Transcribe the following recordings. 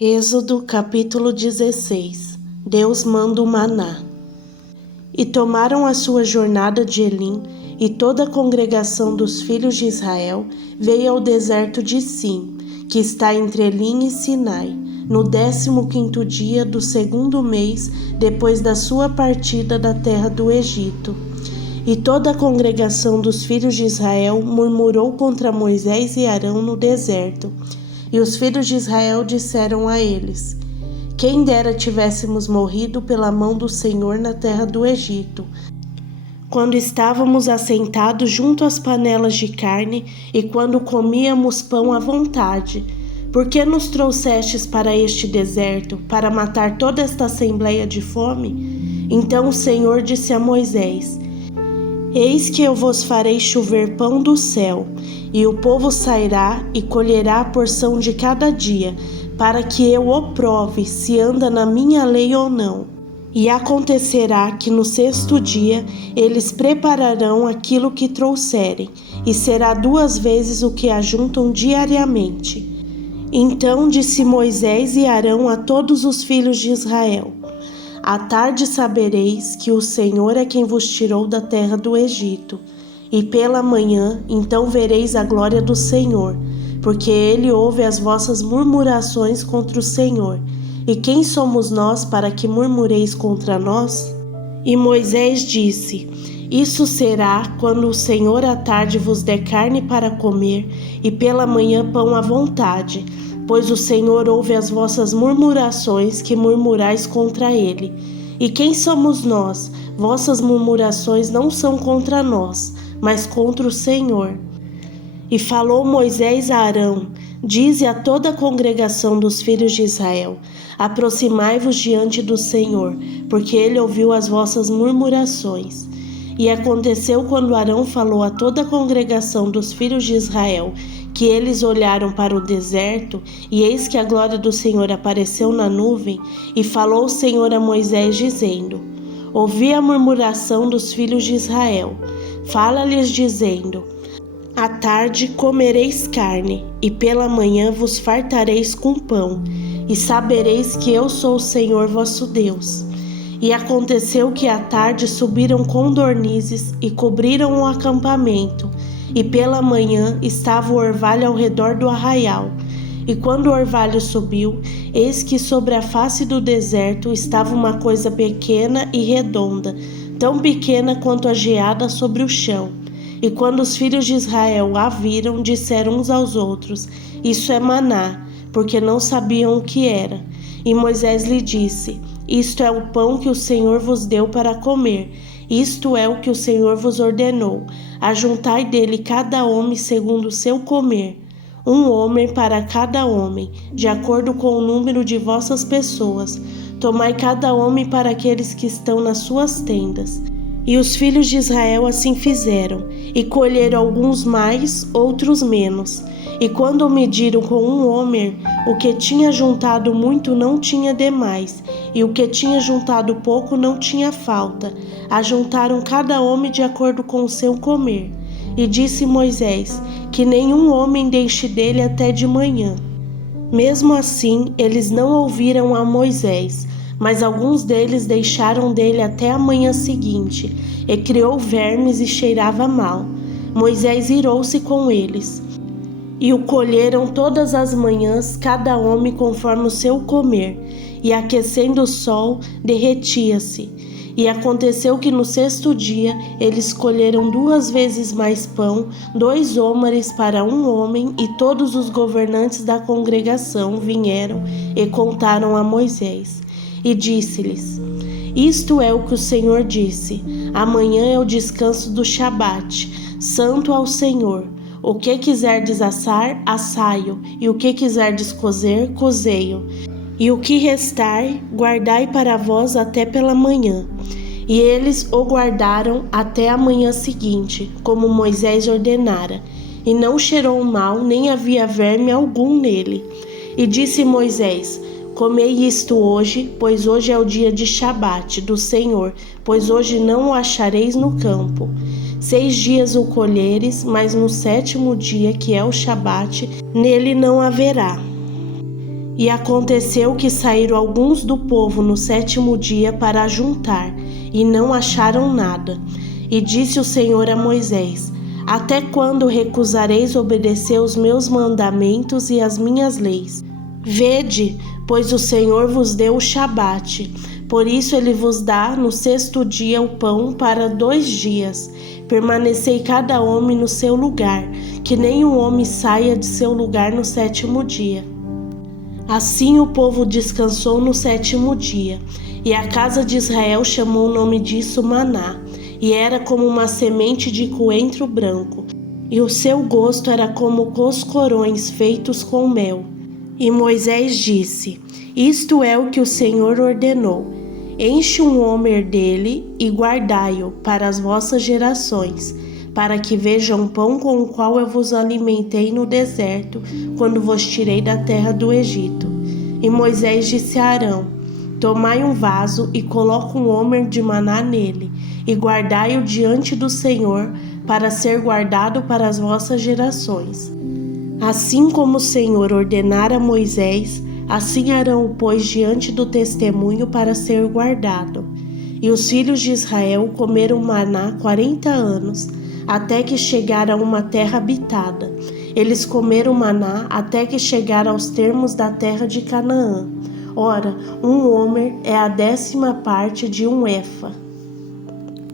Êxodo capítulo 16. Deus manda o maná. E tomaram a sua jornada de Elim, e toda a congregação dos filhos de Israel veio ao deserto de Sim, que está entre Elim e Sinai, no 15º dia do 2º mês, depois da sua partida da terra do Egito. E toda a congregação dos filhos de Israel murmurou contra Moisés e Arão no deserto. E os filhos de Israel disseram a eles: Quem dera tivéssemos morrido pela mão do Senhor na terra do Egito, quando estávamos assentados junto às panelas de carne e quando comíamos pão à vontade. Por que nos trouxestes para este deserto, para matar toda esta assembleia de fome? Então o Senhor disse a Moisés: Eis que eu vos farei chover pão do céu, e o povo sairá e colherá a porção de cada dia, para que eu o prove se anda na minha lei ou não. E acontecerá que no 6º dia eles prepararão aquilo que trouxerem, e será 2 vezes o que ajuntam diariamente. Então disse Moisés e Arão a todos os filhos de Israel: À tarde sabereis que o Senhor é quem vos tirou da terra do Egito. E pela manhã, então vereis a glória do Senhor, porque ele ouve as vossas murmurações contra o Senhor. E quem somos nós para que murmureis contra nós? E Moisés disse: Isso será quando o Senhor à tarde vos der carne para comer, e pela manhã pão à vontade, pois o Senhor ouve as vossas murmurações que murmurais contra ele. E quem somos nós? Vossas murmurações não são contra nós, mas contra o Senhor. E falou Moisés a Arão: Dize a toda a congregação dos filhos de Israel: Aproximai-vos diante do Senhor, porque ele ouviu as vossas murmurações. E aconteceu quando Arão falou a toda a congregação dos filhos de Israel, que eles olharam para o deserto, e eis que a glória do Senhor apareceu na nuvem, e falou o Senhor a Moisés, dizendo: Ouvi a murmuração dos filhos de Israel. Fala-lhes dizendo: À tarde comereis carne, e pela manhã vos fartareis com pão, e sabereis que eu sou o Senhor vosso Deus. E aconteceu que à tarde subiram codornizes e cobriram o acampamento, e pela manhã estava o orvalho ao redor do arraial. E quando o orvalho subiu, eis que sobre a face do deserto estava uma coisa pequena e redonda, tão pequena quanto a geada sobre o chão. E quando os filhos de Israel a viram, disseram uns aos outros: Isso é maná, porque não sabiam o que era. E Moisés lhe disse: Isto é o pão que o Senhor vos deu para comer. Isto é o que o Senhor vos ordenou: ajuntai dele cada homem segundo o seu comer, 1 homem para cada homem, de acordo com o número de vossas pessoas. Tomai cada homem para aqueles que estão nas suas tendas. E os filhos de Israel assim fizeram, e colheram alguns mais, outros menos. E quando mediram com 1 homer, o que tinha juntado muito não tinha demais, e o que tinha juntado pouco não tinha falta. Ajuntaram cada homem de acordo com o seu comer. E disse Moisés: Que nenhum homem deixe dele até de manhã. Mesmo assim, eles não ouviram a Moisés, mas alguns deles deixaram dele até a manhã seguinte, e criou vermes e cheirava mal. Moisés irou-se com eles. E o colheram todas as manhãs, cada homem conforme o seu comer, e aquecendo o sol, derretia-se. E aconteceu que no 6º dia eles colheram 2 vezes mais pão, 2 homeres para 1 homem, e todos os governantes da congregação vieram e contaram a Moisés. E disse-lhes: Isto é o que o Senhor disse: Amanhã é o descanso do Shabat, santo ao Senhor. O que quiserdes assar, assai-o, e o que quiserdes cozer, cozei-o. E o que restar, guardai para vós até pela manhã. E eles o guardaram até a manhã seguinte, como Moisés ordenara. E não cheirou mal, nem havia verme algum nele. E disse Moisés: Comei isto hoje, pois hoje é o dia de Shabat do Senhor, pois hoje não o achareis no campo. 6 dias o colheres, mas no 7º dia, que é o Shabat, nele não haverá. E aconteceu que saíram alguns do povo no 7º dia para ajuntar, e não acharam nada. E disse o Senhor a Moisés: Até quando recusareis obedecer os meus mandamentos e as minhas leis? Vede, pois o Senhor vos deu o Shabat, por isso ele vos dá no 6º dia o pão para 2 dias. Permanecei cada homem no seu lugar, que nenhum homem saia de seu lugar no 7º dia. Assim o povo descansou no 7º dia, e a casa de Israel chamou o nome disso maná, e era como uma semente de coentro branco, e o seu gosto era como coscorões feitos com mel. E Moisés disse: Isto é o que o Senhor ordenou: Enche um homer dele e guardai-o para as vossas gerações, para que vejam o pão com o qual eu vos alimentei no deserto, quando vos tirei da terra do Egito. E Moisés disse a Arão: Tomai um vaso e coloque um homer de maná nele, e guardai-o diante do Senhor, para ser guardado para as vossas gerações. Assim como o Senhor ordenara a Moisés, assim Arão o pôs diante do testemunho para ser guardado. E os filhos de Israel comeram maná 40 anos, até que chegaram a uma terra habitada. Eles comeram maná até que chegaram aos termos da terra de Canaã. Ora, um homer é a 10ª parte de um efa.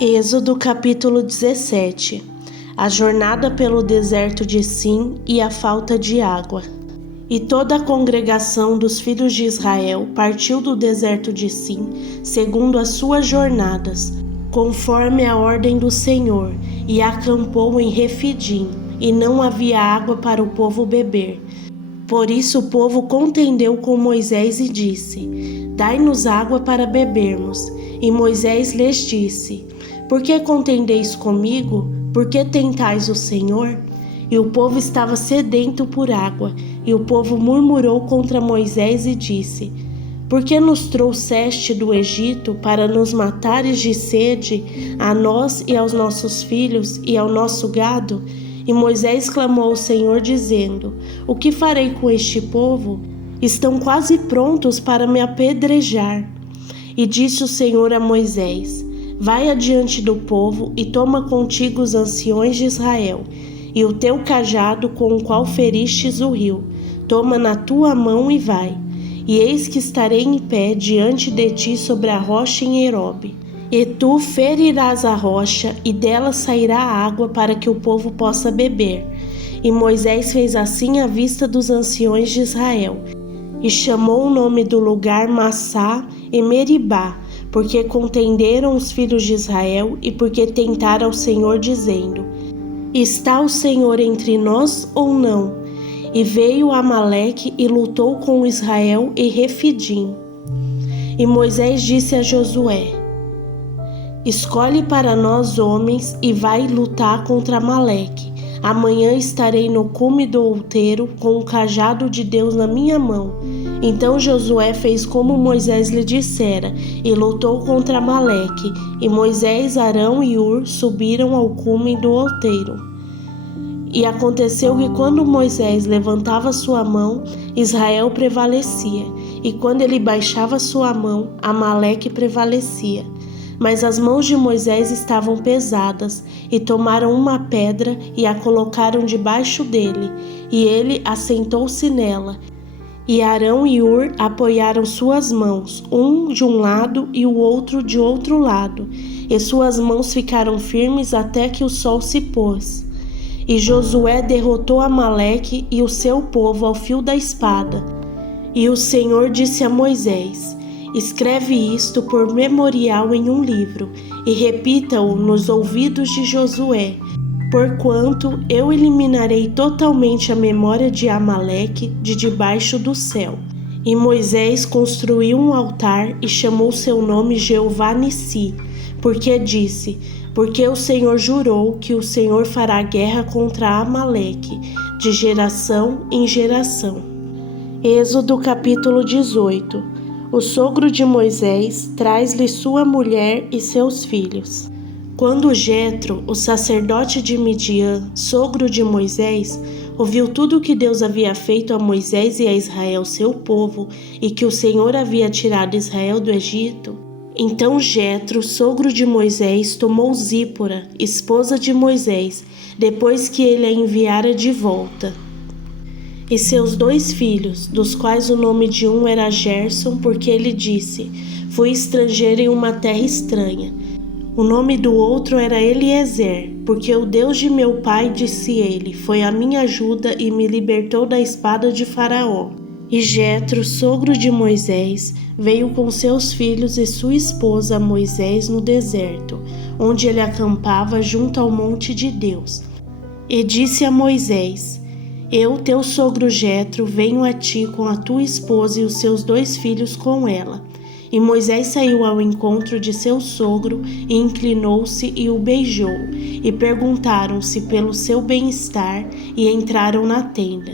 Êxodo capítulo 17. A jornada pelo deserto de Sim e a falta de água. E toda a congregação dos filhos de Israel partiu do deserto de Sim, segundo as suas jornadas, conforme a ordem do Senhor, e acampou em Refidim, e não havia água para o povo beber. Por isso o povo contendeu com Moisés e disse: Dai-nos água para bebermos. E Moisés lhes disse: Por que contendeis comigo? Por que tentais o Senhor? E o povo estava sedento por água, e o povo murmurou contra Moisés e disse: Por que nos trouxeste do Egito para nos matares de sede, a nós e aos nossos filhos e ao nosso gado? E Moisés clamou ao Senhor dizendo: O que farei com este povo? Estão quase prontos para me apedrejar. E disse o Senhor a Moisés: Vai adiante do povo e toma contigo os anciões de Israel, e o teu cajado com o qual feristes o rio, toma na tua mão e vai. E eis que estarei em pé diante de ti sobre a rocha em Herobe. E tu ferirás a rocha, e dela sairá água para que o povo possa beber. E Moisés fez assim à vista dos anciões de Israel, e chamou o nome do lugar Massá e Meribá, porque contenderam os filhos de Israel e porque tentaram ao Senhor, dizendo: Está o Senhor entre nós ou não? E veio Amaleque e lutou com Israel em Refidim. E Moisés disse a Josué: Escolhe para nós homens e vai lutar contra Amaleque. Amanhã estarei no cume do outeiro com o cajado de Deus na minha mão. Então Josué fez como Moisés lhe dissera e lutou contra Amaleque. E Moisés, Arão e Hur subiram ao cume do outeiro. E aconteceu que quando Moisés levantava sua mão, Israel prevalecia, e quando ele baixava sua mão, Amaleque prevalecia. Mas as mãos de Moisés estavam pesadas, e tomaram uma pedra e a colocaram debaixo dele, e ele assentou-se nela. E Arão e Hur apoiaram suas mãos, um de um lado e o outro de outro lado, e suas mãos ficaram firmes até que o sol se pôs. E Josué derrotou Amaleque e o seu povo ao fio da espada. E o Senhor disse a Moisés: Escreve isto por memorial em um livro, e repita-o nos ouvidos de Josué, porquanto eu eliminarei totalmente a memória de Amaleque de debaixo do céu. E Moisés construiu um altar e chamou seu nome Jeová Nissi, porque disse: Porque o Senhor jurou que o Senhor fará guerra contra Amaleque, de geração em geração. Êxodo capítulo 18. O sogro de Moisés traz-lhe sua mulher e seus filhos. Quando Jetro, o sacerdote de Midian, sogro de Moisés, ouviu tudo o que Deus havia feito a Moisés e a Israel, seu povo, e que o Senhor havia tirado Israel do Egito, então Jetro, sogro de Moisés, tomou Zípora, esposa de Moisés, depois que ele a enviara de volta, e seus 2 filhos, dos quais o nome de um era Gerson, porque ele disse: fui estrangeiro em uma terra estranha. O nome do outro era Eliezer, porque o Deus de meu pai, disse ele, foi a minha ajuda e me libertou da espada de Faraó. E Jetro, sogro de Moisés, veio com seus filhos e sua esposa a Moisés no deserto, onde ele acampava junto ao monte de Deus. E disse a Moisés: eu, teu sogro Jetro, venho a ti com a tua esposa e os seus 2 filhos com ela. E Moisés saiu ao encontro de seu sogro e inclinou-se e o beijou, e perguntaram-se pelo seu bem-estar e entraram na tenda.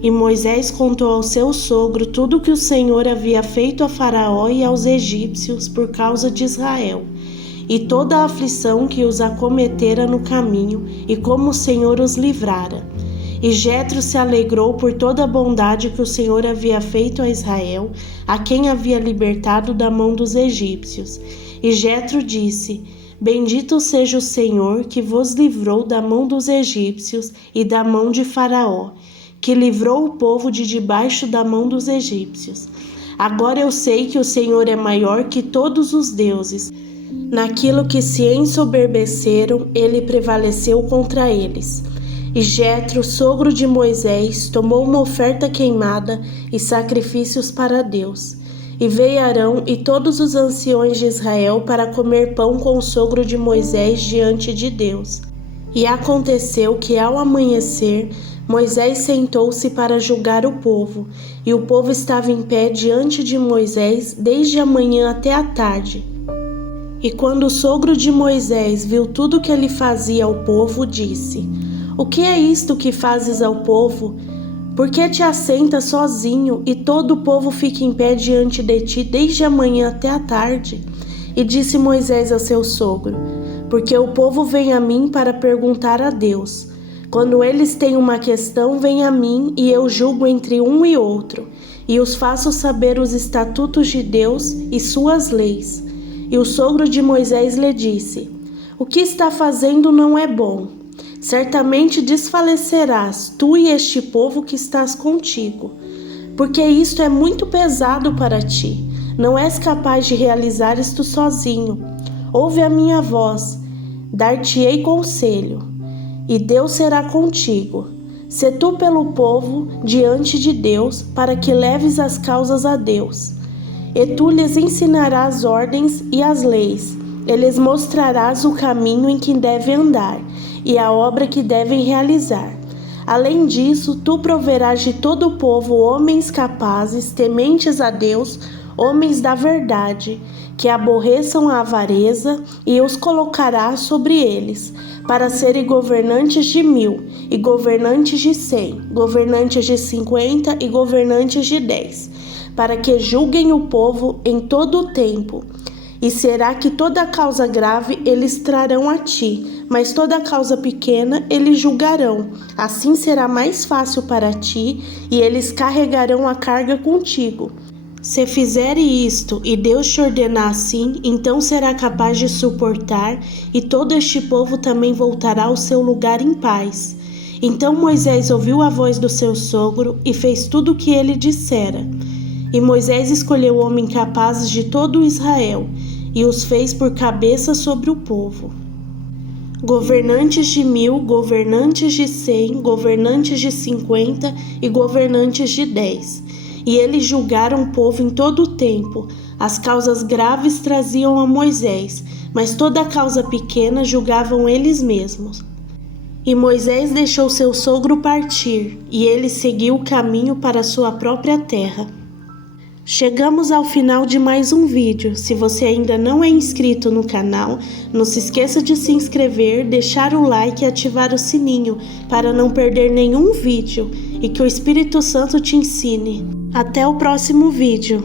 E Moisés contou ao seu sogro tudo o que o Senhor havia feito a Faraó e aos egípcios por causa de Israel, e toda a aflição que os acometera no caminho, e como o Senhor os livrara. E Jetro se alegrou por toda a bondade que o Senhor havia feito a Israel, a quem havia libertado da mão dos egípcios. E Jetro disse: bendito seja o Senhor que vos livrou da mão dos egípcios e da mão de Faraó, que livrou o povo de debaixo da mão dos egípcios. Agora eu sei que o Senhor é maior que todos os deuses. Naquilo que se ensoberbeceram, ele prevaleceu contra eles. E Jetro, sogro de Moisés, tomou uma oferta queimada e sacrifícios para Deus. E veio Arão e todos os anciões de Israel para comer pão com o sogro de Moisés diante de Deus. E aconteceu que ao amanhecer, Moisés sentou-se para julgar o povo, e o povo estava em pé diante de Moisés desde a manhã até a tarde. E quando o sogro de Moisés viu tudo o que ele fazia ao povo, disse: o que é isto que fazes ao povo? Por que te assentas sozinho e todo o povo fica em pé diante de ti desde a manhã até a tarde? E disse Moisés a seu sogro: porque o povo vem a mim para perguntar a Deus. Quando eles têm uma questão, vêm a mim e eu julgo entre um e outro, e os faço saber os estatutos de Deus e suas leis. E o sogro de Moisés lhe disse: o que está fazendo não é bom. Certamente desfalecerás, tu e este povo que estás contigo, porque isto é muito pesado para ti. Não és capaz de realizar isto sozinho. Ouve a minha voz, dar-te-ei conselho, e Deus será contigo. Sê tu pelo povo diante de Deus, para que leves as causas a Deus. E tu lhes ensinarás ordens e as leis, e lhes mostrarás o caminho em que devem andar, e a obra que devem realizar. Além disso, tu proverás de todo o povo homens capazes, tementes a Deus, homens da verdade, que aborreçam a avareza, e os colocarás sobre eles, para serem governantes de 1000, e governantes de 100, governantes de 50 e governantes de 10, para que julguem o povo em todo o tempo. E será que toda causa grave eles trarão a ti, mas toda causa pequena eles julgarão. Assim será mais fácil para ti, e eles carregarão a carga contigo. Se fizere isto, e Deus te ordenar assim, então será capaz de suportar, e todo este povo também voltará ao seu lugar em paz. Então Moisés ouviu a voz do seu sogro, e fez tudo o que ele dissera. E Moisés escolheu homens capazes de todo Israel, e os fez por cabeça sobre o povo. Governantes de 1000, governantes de 100, governantes de 50 e governantes de 10. E eles julgaram o povo em todo o tempo. As causas graves traziam a Moisés, mas toda causa pequena julgavam eles mesmos. E Moisés deixou seu sogro partir, e ele seguiu o caminho para sua própria terra. Chegamos ao final de mais um vídeo. Se você ainda não é inscrito no canal, não se esqueça de se inscrever, deixar o like e ativar o sininho para não perder nenhum vídeo, e que o Espírito Santo te ensine. Até o próximo vídeo.